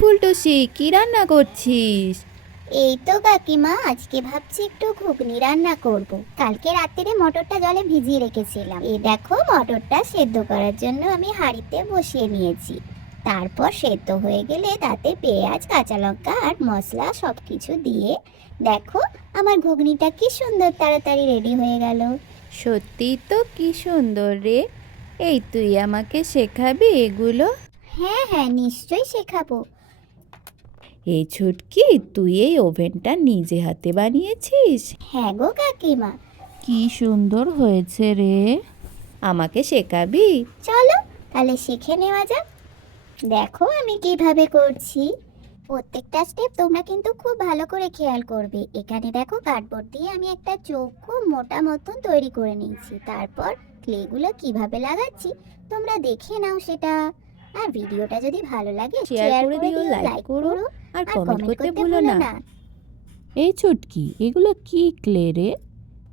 ফুলটুসি, কি রান্না করছিস? এই তো কাকিমা, আজকে ভাবছি একটু ঘুগনি রান্না করব। কালকে রাত্রে মটরটা জলে ভিজিয়ে রেখেছিলাম। এই দেখো, মটরটা সেদ্ধ করার জন্য আমি হাঁড়িতে বসিয়ে নিয়েছি। তারপর সেদ্ধ হয়ে গেলে তাতে পেঁয়াজ, কাঁচা লঙ্কা আর মশলা সবকিছু দিয়ে দেখো আমার ঘুগনিটা কি সুন্দর তাড়াতাড়ি রেডি হয়ে গেল। সত্যিই তো, কি সুন্দর রে। এই তুই আমাকে শেখাবি এগুলো? হ্যাঁ হ্যাঁ, নিশ্চয়ই শেখাবো। এই ছুটকি, তুই এই ওভেনটা নিজে হাতে বানিয়েছিস? হ্যাঁ গো কাকিমা। কি সুন্দর হয়েছে রে। আমাকে শেখাবি? চলো তাহলে শিখে নেওয়া যাক। দেখো আমি কিভাবে করছি। প্রত্যেকটা স্টেপ তোমরা কিন্তু খুব ভালো করে খেয়াল করবে। এখানে দেখো, কার্ডবোর্ড দিয়ে আমি একটা চৌকো মোটা মতন তৈরি করে নিয়েছি। তারপর ক্লেগুলো কিভাবে লাগাচ্ছি তোমরা দেখে নাও সেটা। আর ভিডিওটা যদি ভালো লাগে শেয়ার শেয়ার করে করে দিও, দিও, লাইক লাইক করো করো আর আর কমেন্ট কমেন্ট করতে করতে ভুলো ভুলো না। না। এই ছুটকি, এগুলো কি ক্লে রে?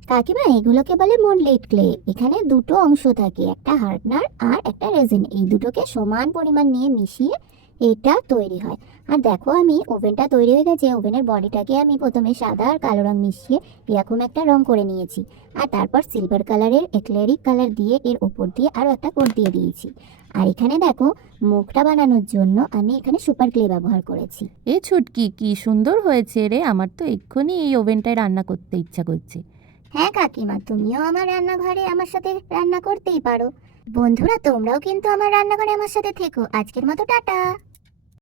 কাকিমা, এগুলোকে বলে মোল্ডেড ক্লে। এখানে দুটো অংশ থাকে, একটা হার্ডনার আর একটা রেজিন। এই দুটোকে সমান পরিমাণ নিয়ে মিশিয়ে এটা তৈরি হয়। আর দেখো, আমি ওভেনটা তৈরি হয়ে গেছে। ওভেনের বডিটাকে আমি প্রথমে সাদা আর কালো রং মিশিয়ে এরকম একটা রং করে নিয়েছি। আর তারপর সিলভার কালারের এক্লেরিক কালার দিয়ে এর ওপর দিয়ে আরও একটা কোট দিয়ে দিয়েছি। আর এখানে দেখো, মুখটা বানানোর জন্য আমি এখানে সুপার ক্লে ব্যবহার করেছি। এ ছুটকি, কি সুন্দর হয়েছে রে। আমার তো এক্ষুনি এই ওভেনটায় রান্না করতে ইচ্ছা করছে। হ্যাঁ কাকিমা, তুমিও আমার রান্নাঘরে আমার সাথে রান্না করতেই পারো। বন্ধুরা, তোমরাও কিন্তু আমার রান্নাঘরে আমার সাথে থেকো। আজকের মতো টাটা।